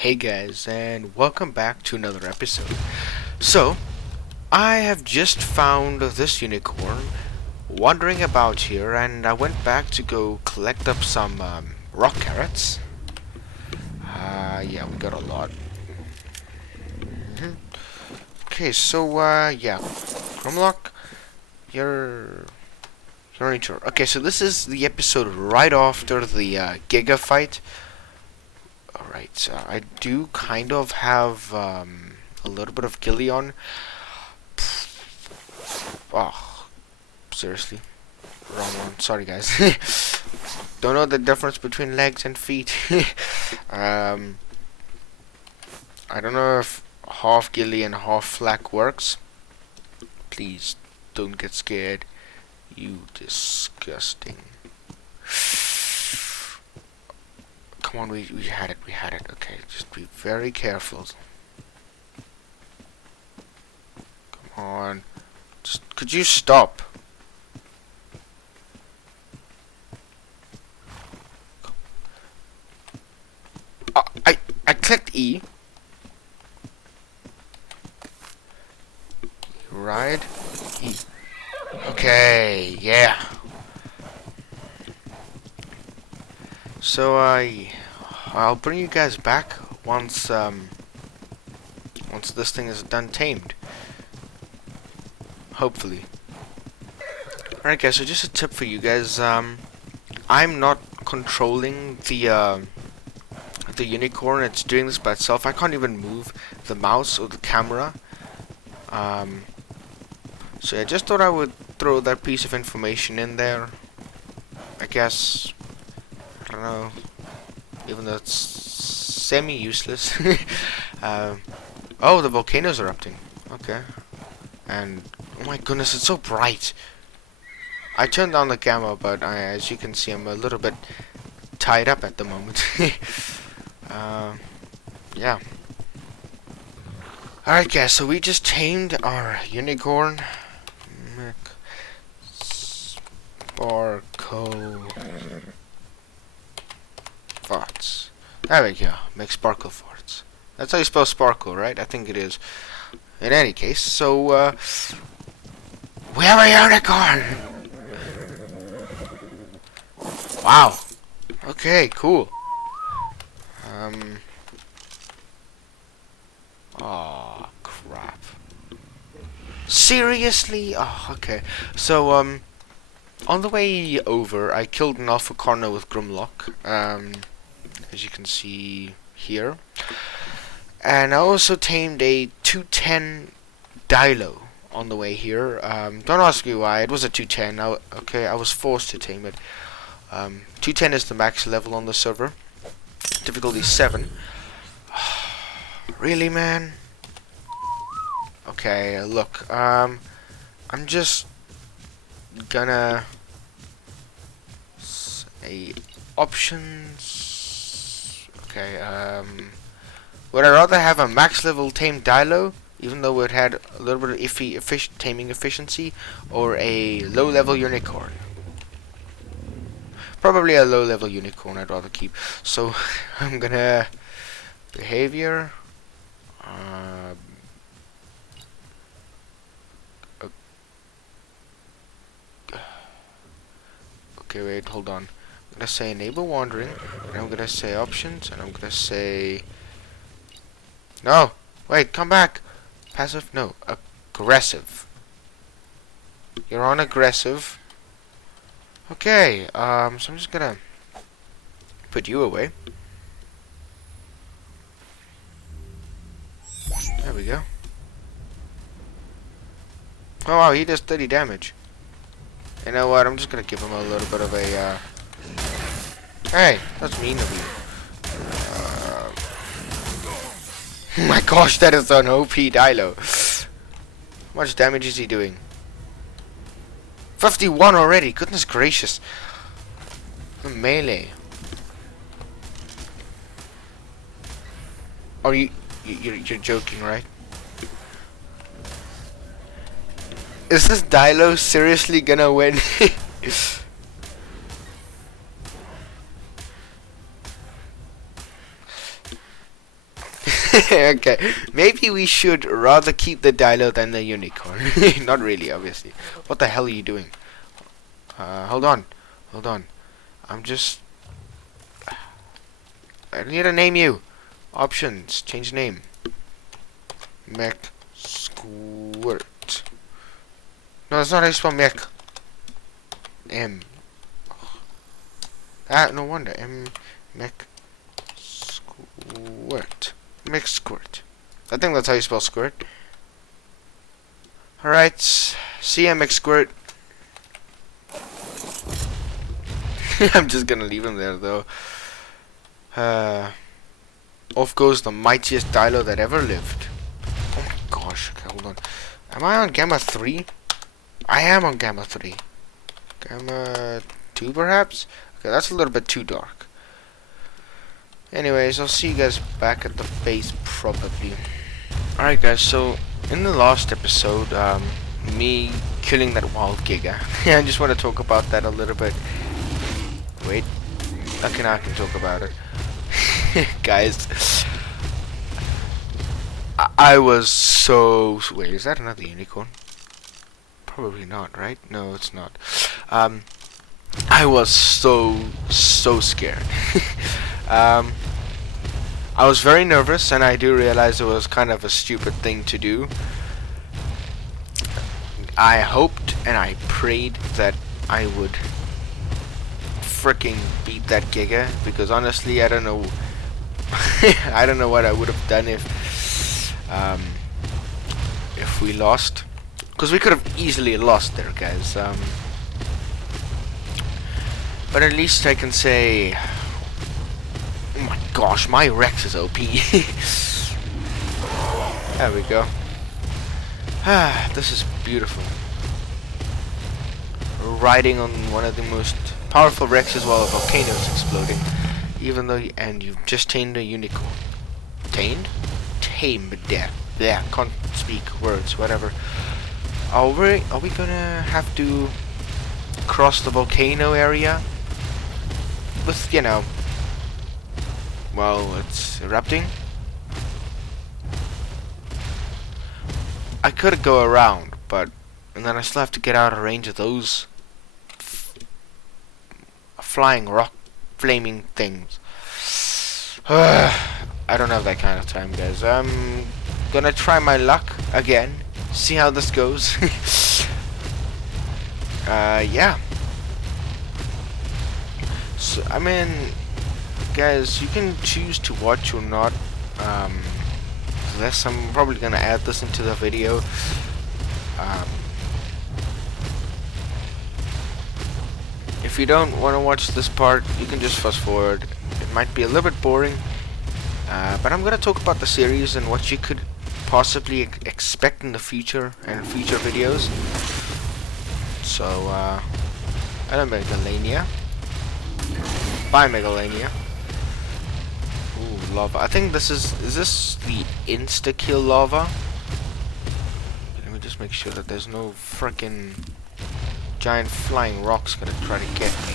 Hey guys, and welcome back to another episode. So, I have just found this unicorn wandering about here, and I went back to go collect up some rock carrots. Yeah, we got a lot. Okay, so, yeah. Grimlock, you're on your tour. Okay, so this is the episode right after the Giga fight. Alright, I do kind of have a little bit of ghillie on. Oh, seriously. Wrong one. Sorry, guys. Don't know the difference between legs and feet. um, I don't know if half ghillie and half flak works. Please don't get scared. You disgusting. Come on, we had it, we had it. Okay, just be very careful. Come on. Just, could you stop? I clicked E. Ride E. Okay, yeah. So I'll bring you guys back once this thing is done tamed. Hopefully. Alright guys, so just a tip for you guys, I'm not controlling the unicorn. It's doing this by itself. I can't even move the mouse or the camera. So I just thought I would throw that piece of information in there. I guess, I don't know, even though it's semi-useless. Oh, the volcano's erupting. Okay. And, oh my goodness, it's so bright. I turned on the camera, but as you can see, I'm a little bit tied up at the moment. Yeah. Alright guys, so we just tamed our unicorn. Sparkle farts. There we go. Make sparkle farts. That's how you spell sparkle, right? I think it is. In any case, so we have a unicorn. Wow. Okay, cool. Oh crap. Seriously? Oh, okay. So on the way over, I killed an alpha corner with Grimlock. As you can see here. And I also tamed a 210 Dilo on the way here. Don't ask me why. It was a 210. Okay, I was forced to tame it. 210 is the max level on the server. Difficulty 7. Really, man? Okay, look. I'm just gonna say options. Okay, would I rather have a max level tamed Dilo, even though it had a little bit of iffy taming efficiency, or a low level unicorn? Probably a low level unicorn I'd rather keep. So I'm gonna behavior. Okay, wait, hold on. I'm gonna say enable wandering, and I'm gonna say options, and I'm gonna say no. Wait, come back. Passive? No, aggressive. You're on aggressive. Okay, so I'm just gonna put you away. There we go. Oh wow, he does 30 damage. You know what, I'm just gonna give him a little bit of a, hey, that's mean of you. Oh my gosh, that is an OP Dilo. How much damage is he doing? 51 already, goodness gracious. The melee. Oh, you're joking, right? Is this Dilo seriously gonna win? Okay, maybe we should rather keep the dilo than the unicorn. Not really, obviously. What the hell are you doing? Hold on. Hold on. I'm just... I need to name you. Options. Change name. Mech Squirt. No, that's not how you spell mech. M. Ah, no wonder. Mech Squirt. Mech Squirt. I think that's how you spell squirt. Alright. See ya, Mech Squirt. I'm just gonna leave him there, though. Off goes the mightiest dilo that ever lived. Oh my gosh. Okay, hold on. Am I on Gamma 3? I am on Gamma 3. Gamma 2, perhaps? Okay, that's a little bit too dark. Anyways, I'll see you guys back at the base, probably. Alright, guys, so in the last episode, me killing that wild giga. I just want to talk about that a little bit. Wait. Okay, now I can talk about it. Guys, I was so... Wait, is that another unicorn? Probably not, right? No, it's not. I was so scared. I was very nervous, and I do realize it was kind of a stupid thing to do. I hoped and I prayed that I would freaking beat that giga, because honestly, I don't know. I don't know what I would have done if we lost, because we could have easily lost there, guys. But at least I can say, oh my gosh, my Rex is OP. There we go. This is beautiful. We're riding on one of the most powerful Rexes while a volcano is exploding. Even though you've just tamed a unicorn. Tamed? Tamed. Yeah, can't speak words, whatever. Are we gonna have to cross the volcano area? With, you know, well, it's erupting. I could go around, and then I still have to get out of range of those flying rock flaming things. I don't have that kind of time, guys. I'm gonna try my luck again, see how this goes. Yeah. So, I mean, guys, you can choose to watch or not. This, I'm probably gonna add this into the video. If you don't want to watch this part, you can just fast forward. It might be a little bit boring, but I'm gonna talk about the series and what you could possibly expect in the future and future videos. So, hello Megalania. Bye Megalania. Ooh, lava. I think this is this the insta-kill lava? Let me just make sure that there's no freaking giant flying rocks gonna try to get me.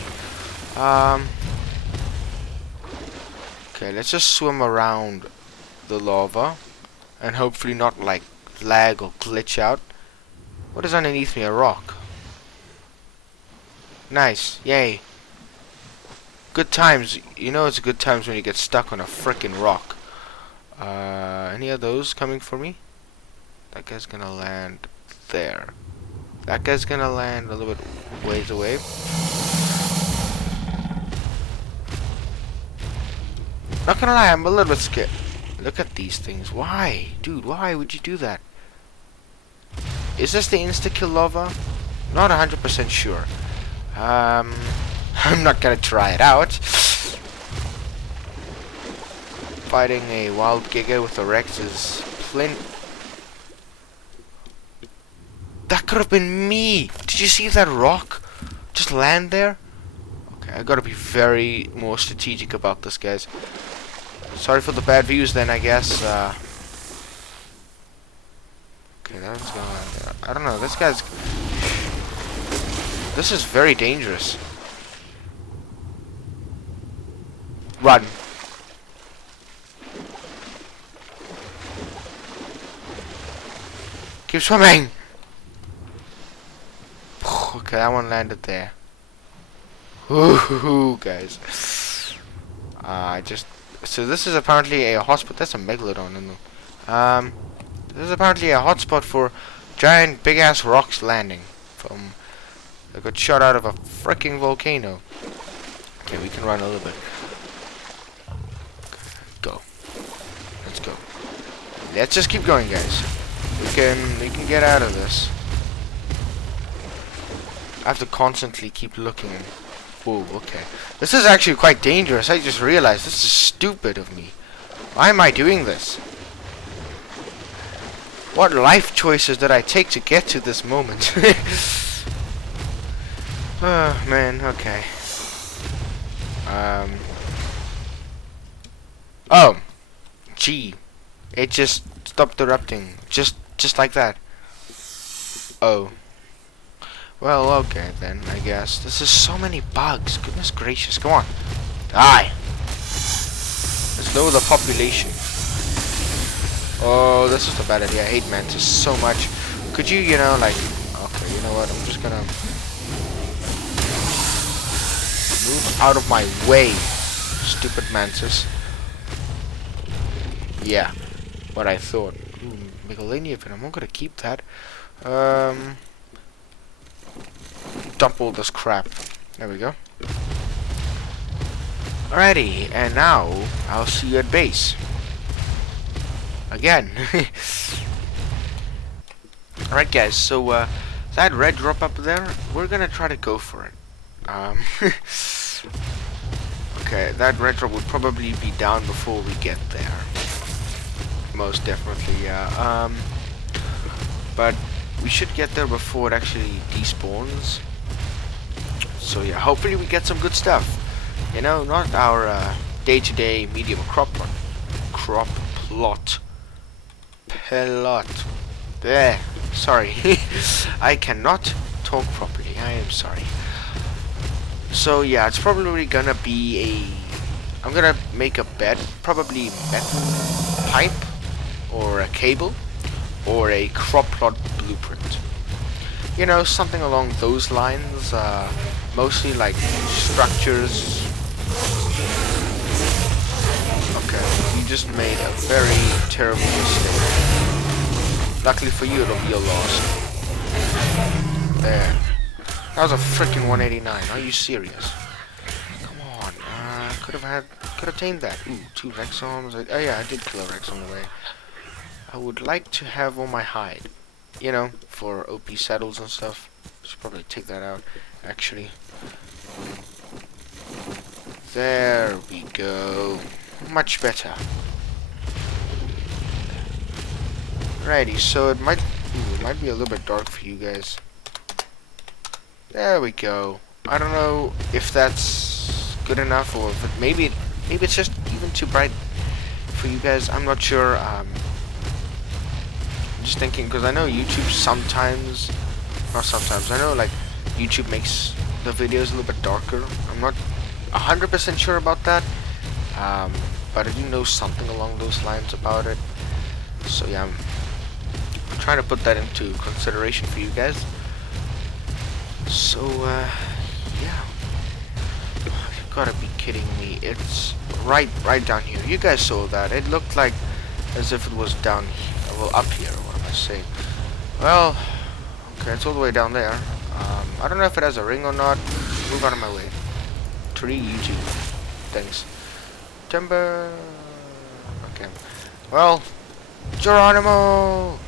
Okay, let's just swim around the lava and hopefully not like lag or glitch out. What is underneath me? A rock. Nice, yay. Good times. You know it's good times when you get stuck on a frickin' rock. Any of those coming for me? That guy's gonna land there. That guy's gonna land a little bit ways away. Not gonna lie, I'm a little bit scared. Look at these things. Why? Dude, why would you do that? Is this the insta-kill lava? Not 100% sure. I'm not gonna try it out. Fighting a wild giga with a Rex is plenty. That could have been me. Did you see that rock just land there? Okay, I gotta be very more strategic about this, guys. Sorry for the bad views then, I guess. Okay, that was going on there. I don't know, this guy's... This is very dangerous. Run. Keep swimming! Okay, that one landed there. Ooh, guys. So this is apparently a hotspot. That's a megalodon, isn't it? This is apparently a hotspot for giant, big-ass rocks landing from that got shot out of a freaking volcano. Okay, we can run a little bit. Go. Let's go. Let's just keep going, guys. We can get out of this. I have to constantly keep looking. Whoa, okay. This is actually quite dangerous. I just realized this is stupid of me. Why am I doing this? What life choices did I take to get to this moment? Oh, man, okay. Oh. Gee. It just stopped erupting. Just like that. Oh. Well, okay then, I guess. This is so many bugs. Goodness gracious. Come on. Die. Let's lower the population. Oh, this is a bad idea. I hate mantis so much. Could you, like... Okay, you know what? I'm just gonna... move out of my way. Stupid mantis. Yeah. What I thought. Ooh, Megalania pin. I'm not gonna keep that. Dump all this crap. There we go. Alrighty, and now I'll see you at base. Again. Alright guys, so that red drop up there, we're gonna try to go for it. Okay, that red drop would probably be down before we get there. Most definitely, yeah. But we should get there before it actually despawns. So yeah, hopefully we get some good stuff. You know, not our day-to-day medium crop plot. There. Sorry. I cannot talk properly. I am sorry. So yeah, it's probably gonna be I'm gonna make a bed, probably metal pipe or a cable or a crop plot blueprint. You know, something along those lines. Mostly like structures. Okay, you just made a very terrible mistake. Luckily for you, it'll be a loss. There. That was a freaking 189. Are you serious? Come on. Could have tamed that. Ooh, 2 Rexomes. Oh yeah, I did kill a Rexome away. I would like to have all my hide. You know, for OP saddles and stuff. Should probably take that out, actually. There we go. Much better. Righty, so it might be a little bit dark for you guys. There we go. I don't know if that's good enough or if maybe it's just even too bright for you guys. I'm not sure. I'm just thinking because I know YouTube sometimes, not sometimes. I know like YouTube makes the videos a little bit darker. I'm not 100% sure about that, but I do know something along those lines about it. So yeah, I'm trying to put that into consideration for you guys. So yeah, you've gotta be kidding me. It's right down here. You guys saw that. It looked like as if it was down here, well, up here. What am I saying? Well, okay, it's all the way down there. I don't know if it has a ring or not. Move out of my way. Tree YouTube. Thanks. Timber. Okay. Well, Geronimo.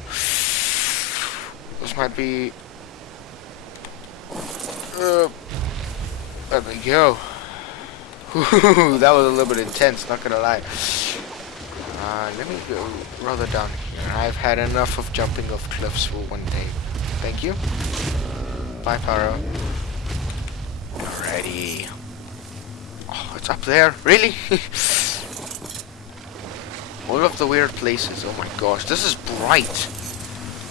This might be. There we go. That was a little bit intense. Not gonna lie. Let me go rather down here. I've had enough of jumping off cliffs for one day. Thank you. Bye, Paro. Alrighty. Oh, it's up there. Really? All of the weird places. Oh my gosh. This is bright.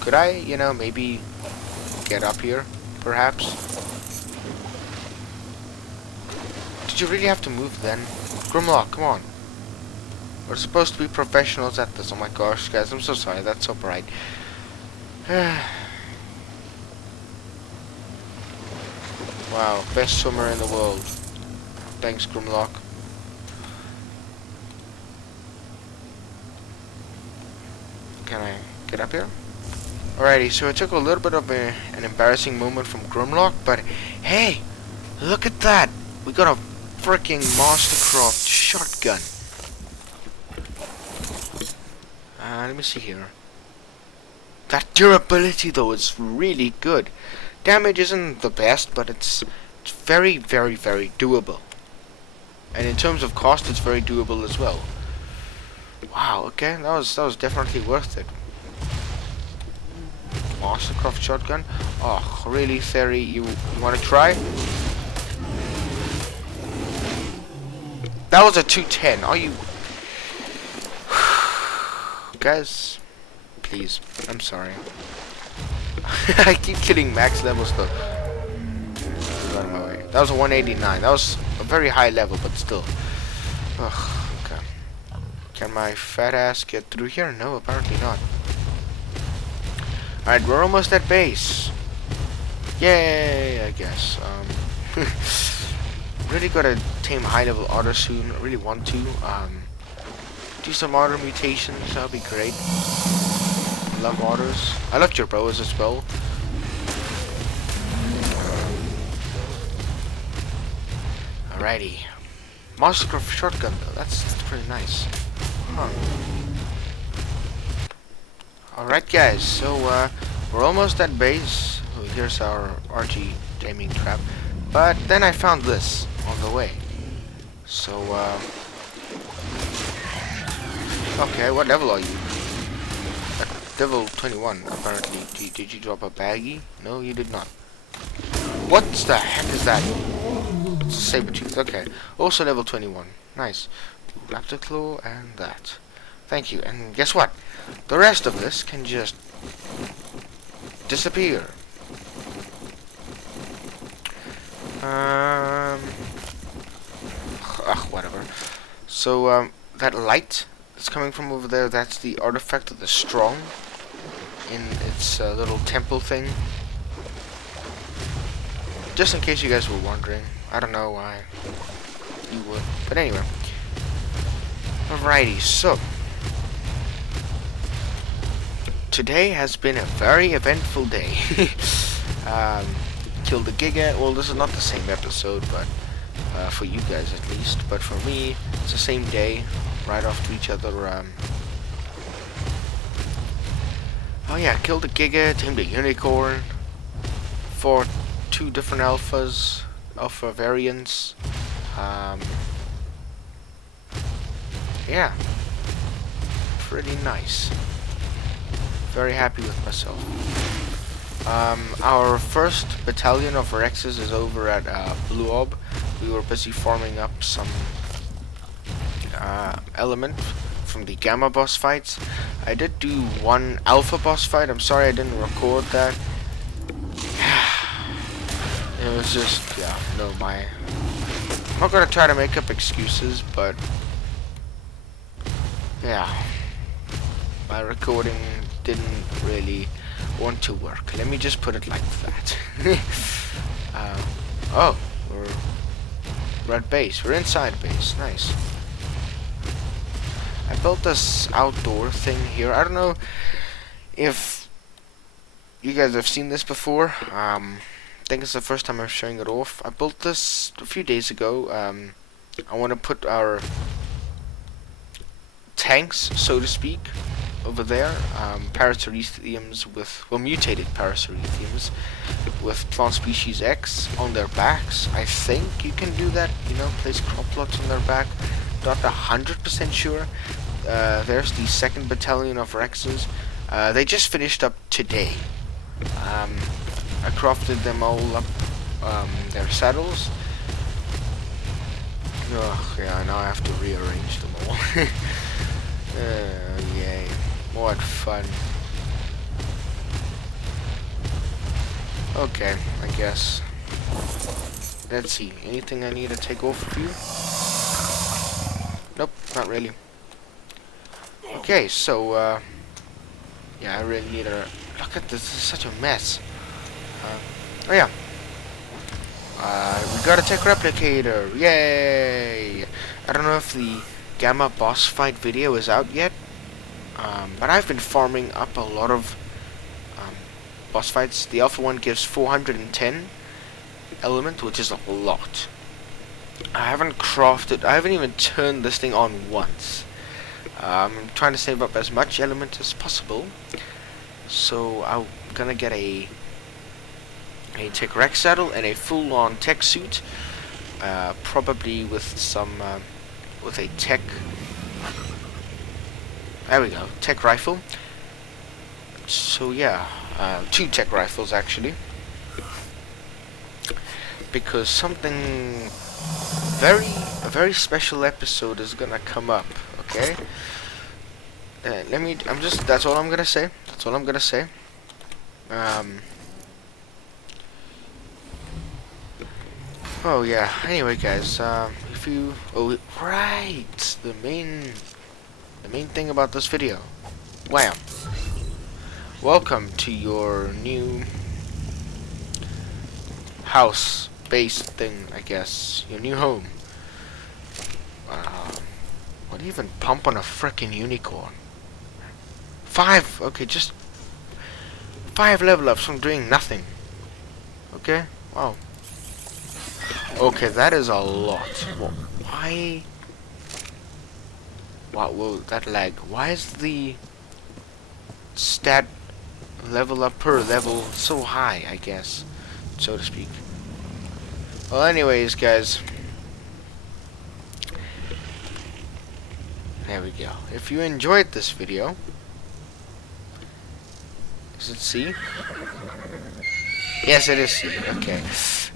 Could I, you know, maybe get up here? Perhaps? Did you really have to move then? Grimlock, come on. We're supposed to be professionals at this. Oh my gosh, guys. I'm so sorry. That's so bright. Wow, best swimmer in the world. Thanks, Grimlock. Can I get up here? Alrighty, so it took a little bit of an embarrassing moment from Grimlock, but hey, look at that! We got a freaking Mastercraft shotgun. Let me see here. That durability though is really good. Damage isn't the best, but it's very, very, very doable. And in terms of cost, it's very doable as well. Wow, okay, that was definitely worth it. Mastercraft shotgun. Oh, really, Theory? You want to try? That was a 210. Are you... Guys, please. I'm sorry. I keep killing max levels though. Get out of my way. That was a 189. That was a very high level, but still. Ugh, okay. Can my fat ass get through here? No, apparently not. Alright, we're almost at base. Yay, I guess. Really gotta tame high level otter soon. I really want to. Do some otter mutations, that'll be great. Love otters. I love gerbos as well. Alrighty. Mastercraft shotgun though, that's pretty nice. Huh. Alright guys, so we're almost at base. Oh, here's our RG taming trap. But then I found this on the way. So okay, what level are you? Level 21 apparently. Did you drop a baggie? No, you did not. What the heck is that? It's a saber tooth, okay. Also level 21. Nice. Raptor claw and that. Thank you. And guess what? The rest of this can just disappear. Whatever. So that light that's coming from over there, that's the artifact of the strong in its little temple thing. Just in case you guys were wondering. I don't know why you would. But anyway. Alrighty, so today has been a very eventful day. Killed the Giga. Well, this is not the same episode, but for you guys at least. But for me, it's the same day, right after each other. Oh yeah, killed the Giga, tamed a unicorn, fought 2 different alpha variants. Yeah, pretty nice. Very happy with myself. Our first battalion of Rexes is over at Blue Orb. We were busy farming up some element from the Gamma boss fights. I did do 1 Alpha boss fight. I'm sorry I didn't record that. It was just, yeah, no, I'm not gonna try to make up excuses, but yeah, my recording didn't really want to work. Let me just put it like that. Oh, we're at base. We're inside base. Nice. I built this outdoor thing here. I don't know if you guys have seen this before. I think it's the first time I'm showing it off. I built this a few days ago. I want to put our tanks, so to speak, over there. Paracerithriums with, well, mutated paracerithriums with plant species X on their backs. I think you can do that, you know, place crop plots on their back. Not 100% sure. There's the 2nd Battalion of Rexes. They just finished up today. I crafted them all up, their saddles. Ugh, yeah, now I have to rearrange them all. Yay. What fun. Okay, I guess. Let's see. Anything I need to take off of you? Nope, not really. Okay, so, yeah, I really need to Look at this. This is such a mess. Oh yeah. We got a tech replicator. Yay! I don't know if the Gamma boss fight video is out yet. But I've been farming up a lot of boss fights. The alpha one gives 410 element, which is a lot. I haven't even turned this thing on once. I'm trying to save up as much element as possible. So I'm gonna get a tech Rex saddle and a full-on tech suit. Probably with some with a tech. There we go, tech rifle. So yeah, 2 tech rifles actually, because something a very special episode is gonna come up. Okay, that's all I'm gonna say. That's all I'm gonna say. Oh yeah. Anyway, guys, right, the main thing about this video. Wham! Welcome to your new house base thing, I guess. Your new home. What even pump on a frickin' unicorn? 5. Okay, just 5 level ups from doing nothing. Okay. Wow. Okay, that is a lot. Well, why? Wow, whoa, that lag. Why is the stat level up per level so high, I guess, so to speak? Well, anyways, guys. There we go. If you enjoyed this video, is it C? Yes, it is C. Okay,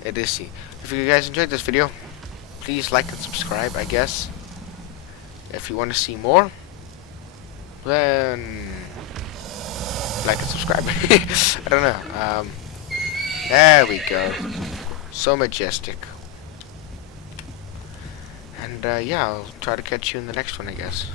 it is C. If you guys enjoyed this video, please like and subscribe, I guess. If you want to see more, then like and subscribe. I don't know. There we go. So majestic. And yeah, I'll try to catch you in the next one, I guess.